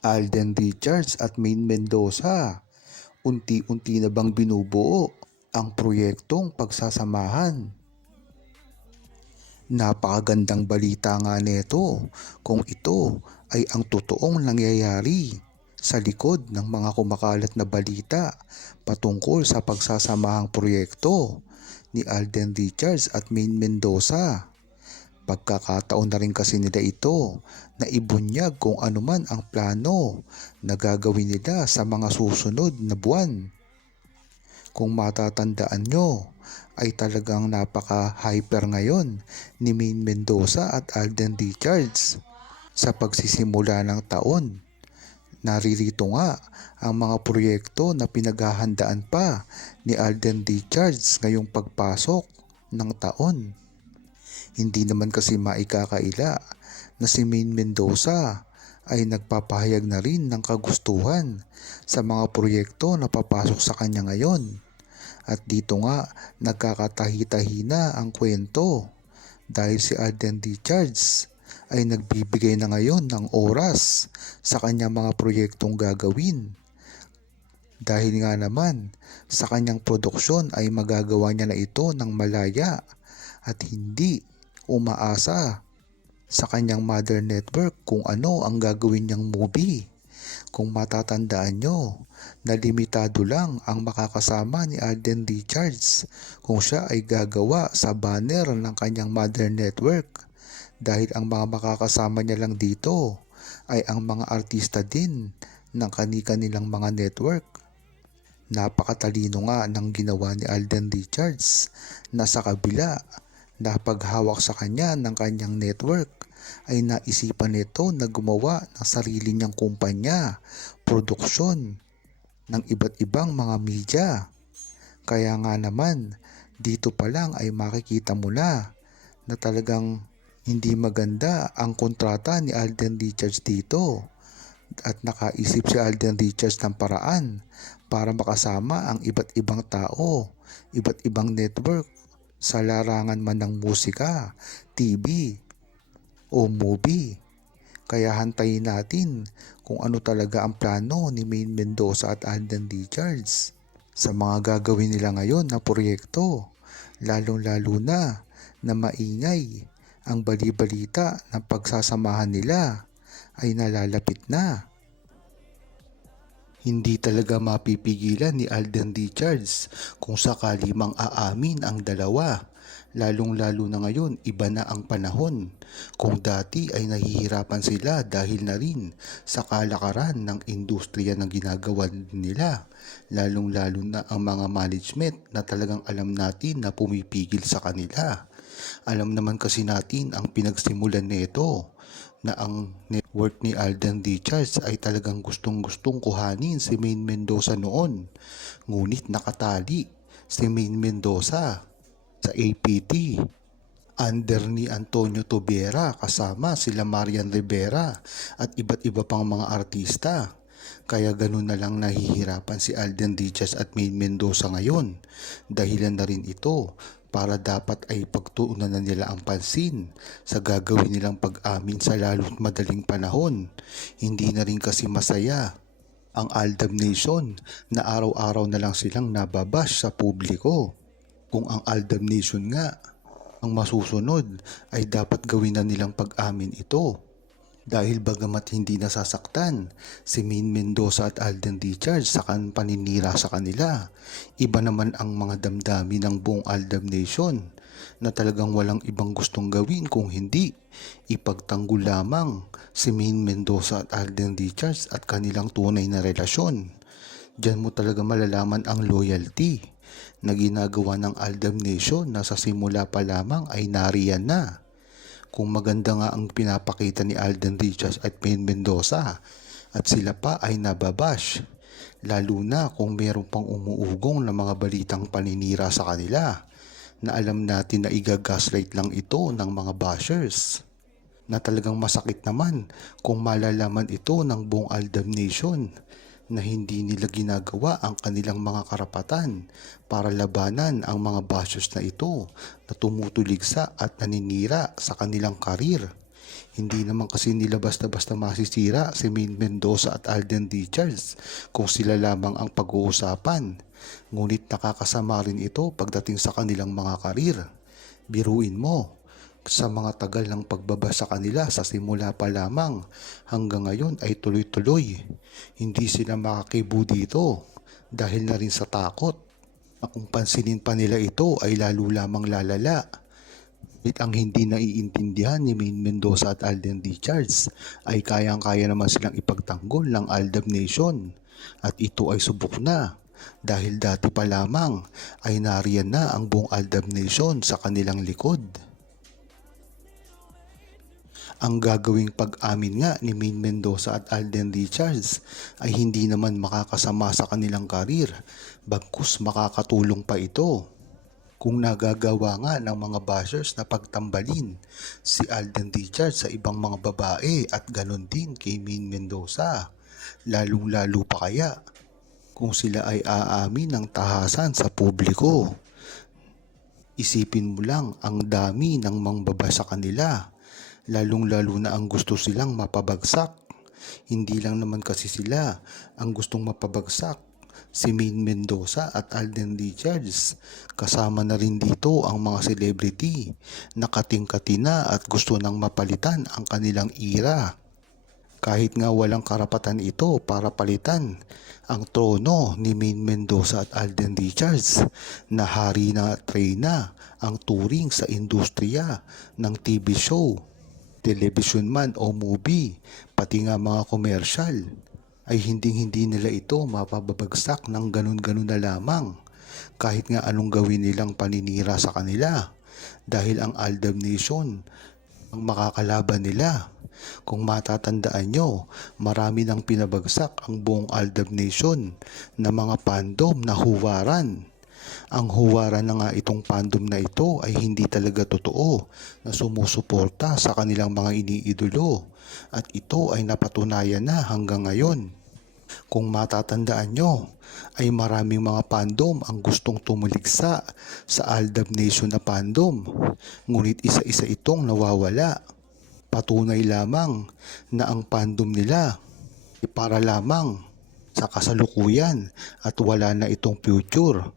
Alden Richards at Maine Mendoza, unti-unti na bang binubuo ang proyektong pagsasamahan? Napakagandang balita nga neto kung ito ay ang totoong nangyayari sa likod ng mga kumakalat na balita patungkol sa pagsasamahang proyekto ni Alden Richards at Maine Mendoza. Pagkakataon na rin kasi nila ito na ibunyag kung anuman ang plano na gagawin nila sa mga susunod na buwan. Kung matatandaan nyo, ay talagang napaka-hyper ngayon ni Maine Mendoza at Alden Richards sa pagsisimula ng taon. Naririto nga ang mga proyekto na pinaghahandaan pa ni Alden Richards ngayong pagpasok ng taon. Hindi naman kasi maikakaila na si Maine Mendoza ay nagpapahayag na rin ng kagustuhan sa mga proyekto na papasok sa kanya ngayon. At dito nga nagkakatahi-tahi na ang kwento dahil si Alden Richards ay nagbibigay na ngayon ng oras sa kanyang mga proyektong gagawin. Dahil nga naman sa kanyang produksyon ay magagawa niya na ito ng malaya at hindi umaasa sa kanyang mother network kung ano ang gagawin niyang movie. Kung matatandaan nyo, na limitado lang ang makakasama ni Alden Richards kung siya ay gagawa sa banner ng kanyang mother network dahil ang mga makakasama niya lang dito ay ang mga artista din ng kani-kanilang mga network. Napakatalino nga ng ginawa ni Alden Richards na sa kabila na paghawak sa kanya ng kanyang network ay naisipan nito na gumawa ng sarili niyang kumpanya, produksyon ng iba't ibang mga media. Kaya nga naman, dito pa lang ay makikita mo na talagang hindi maganda ang kontrata ni Alden Richards dito. At nakaisip si Alden Richards ng paraan para makasama ang iba't ibang tao, iba't ibang network sa larangan man ng musika, TV o movie. Kaya hantayin natin kung ano talaga ang plano ni Maine Mendoza at Alden Richards sa mga gagawin nila ngayon na proyekto. Lalong-lalo na maingay ang bali-balita ng pagsasamahan nila ay nalalapit na. Hindi talaga mapipigilan ni Alden Richards kung sakali mang aamin ang dalawa. Lalong-lalo na ngayon, iba na ang panahon. Kung dati ay nahihirapan sila dahil na rin sa kalakaran ng industriya na ginagawa nila. Lalong-lalo na ang mga management na talagang alam natin na pumipigil sa kanila. Alam naman kasi natin ang pinagsimulan nito na ang network ni Alden Richards ay talagang gustong-gustong kuhanin si Maine Mendoza noon. Ngunit nakatali si Maine Mendoza sa APT under ni Antonio Tobera kasama sila Marian Rivera at iba't iba pang mga artista. Kaya ganun na lang nahihirapan si Alden Richards at Maine Mendoza ngayon. Dahilan na rin ito para dapat ay pagtuunan na nila ang pansin sa gagawin nilang pag-amin sa lalo't madaling panahon. Hindi na rin kasi masaya ang Aldab Nation na araw-araw na lang silang nababash sa publiko. Kung ang Aldab Nation nga ang masusunod ay dapat gawin na nilang pag-amin ito. Dahil bagamat hindi nasasaktan si Maine Mendoza at Alden Richards sa paninira sa kanila, iba naman ang mga damdamin ng buong Aldab Nation na talagang walang ibang gustong gawin kung hindi ipagtanggol lamang si Maine Mendoza at Alden Richards at kanilang tunay na relasyon. Diyan mo talaga malalaman ang loyalty na ginagawa ng Aldab Nation na sa simula pa lamang ay nariyan na. Kung maganda nga ang pinapakita ni Alden Richards at Maine Mendoza at sila pa ay nababash, lalo na kung meron pang umuugong na mga balitang paninira sa kanila na alam natin na igagaslight lang ito ng mga bashers. Na talagang masakit naman kung malalaman ito ng buong Aldab Nation na hindi nila ginagawa ang kanilang mga karapatan para labanan ang mga bashers na ito na tumutuligsa at naninira sa kanilang karir. Hindi naman kasi nila basta-basta masisira si Maine Mendoza at Alden Richards kung sila lamang ang pag-uusapan. Ngunit nakakasama rin ito pagdating sa kanilang mga karir. Biruin mo, sa mga tagal ng pagbaba sa kanila sa simula pa lamang hanggang ngayon ay tuloy-tuloy. Hindi sila makakibo dito dahil na rin sa takot na kung pansinin pa nila ito ay lalo lamang lalala. Ang hindi naiintindihan ni Maine Mendoza at Alden Richards ay kayang-kaya naman silang ipagtanggol ng Aldab Nation at ito ay subok na dahil dati pa lamang ay nariyan na ang buong Aldab Nation sa kanilang likod. Ang gagawing pag-amin nga ni Maine Mendoza at Alden Richards ay hindi naman makakasama sa kanilang karir, bagkus makakatulong pa ito. Kung nagagawa nga ng mga bashers na pagtambalin si Alden Richards sa ibang mga babae at ganon din kay Maine Mendoza, lalong-lalo pa kaya kung sila ay aamin ng tahasan sa publiko. Isipin mo lang ang dami ng mangbaba sa kanila, lalong-lalo na ang gusto silang mapabagsak. Hindi lang naman kasi sila ang gustong mapabagsak, si Maine Mendoza at Alden Richards. Kasama na rin dito ang mga celebrity na kating-kati na at gusto nang mapalitan ang kanilang era. Kahit nga walang karapatan ito para palitan ang trono ni Maine Mendoza at Alden Richards na hari na at reyna ang turing sa industriya ng TV show, television man o movie, pati nga mga komersyal ay hindi nila ito mapababagsak ng ganun-ganun na lamang kahit nga anong gawin nilang paninira sa kanila dahil ang Aldab Nation ang makakalaban nila. Kung matatandaan nyo, marami nang pinabagsak ang buong Aldab Nation na mga fandom na huwaran. Ang huwaran na nga itong fandom na ito ay hindi talaga totoo na sumusuporta sa kanilang mga iniidolo at ito ay napatunayan na hanggang ngayon. Kung matatandaan nyo, ay maraming mga fandom ang gustong tumuligsa sa Aldab Nation na fandom, ngunit isa-isa itong nawawala. Patunay lamang na ang fandom nila ay para lamang sa kasalukuyan at wala na itong future.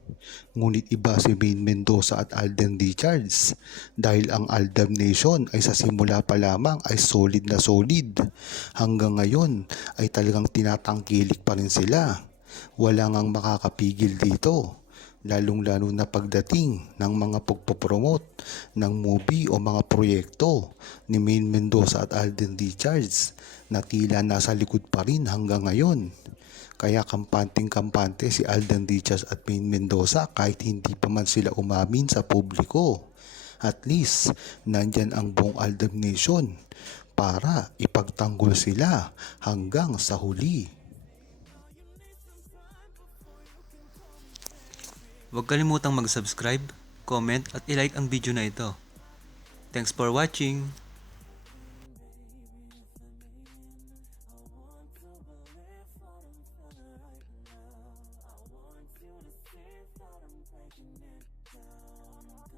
Ngunit iba si Maine Mendoza at Alden Richards dahil ang Aldab Nation ay sa simula pa lamang ay solid na solid. Hanggang ngayon ay talagang tinatangkilik pa rin sila. Wala ngang makakapigil dito. Lalong-lalo na pagdating ng mga pagpopromote ng movie o mga proyekto ni Maine Mendoza at Alden Richards na tila nasa likod pa rin hanggang ngayon. Kaya kampanting-kampante si Alden Richards at Maine Mendoza kahit hindi pa man sila umamin sa publiko. At least, nandyan ang buong Aldab Nation para ipagtanggol sila hanggang sa huli. Huwag kalimutang mag-subscribe, comment at i-like ang video na ito. Thanks for watching!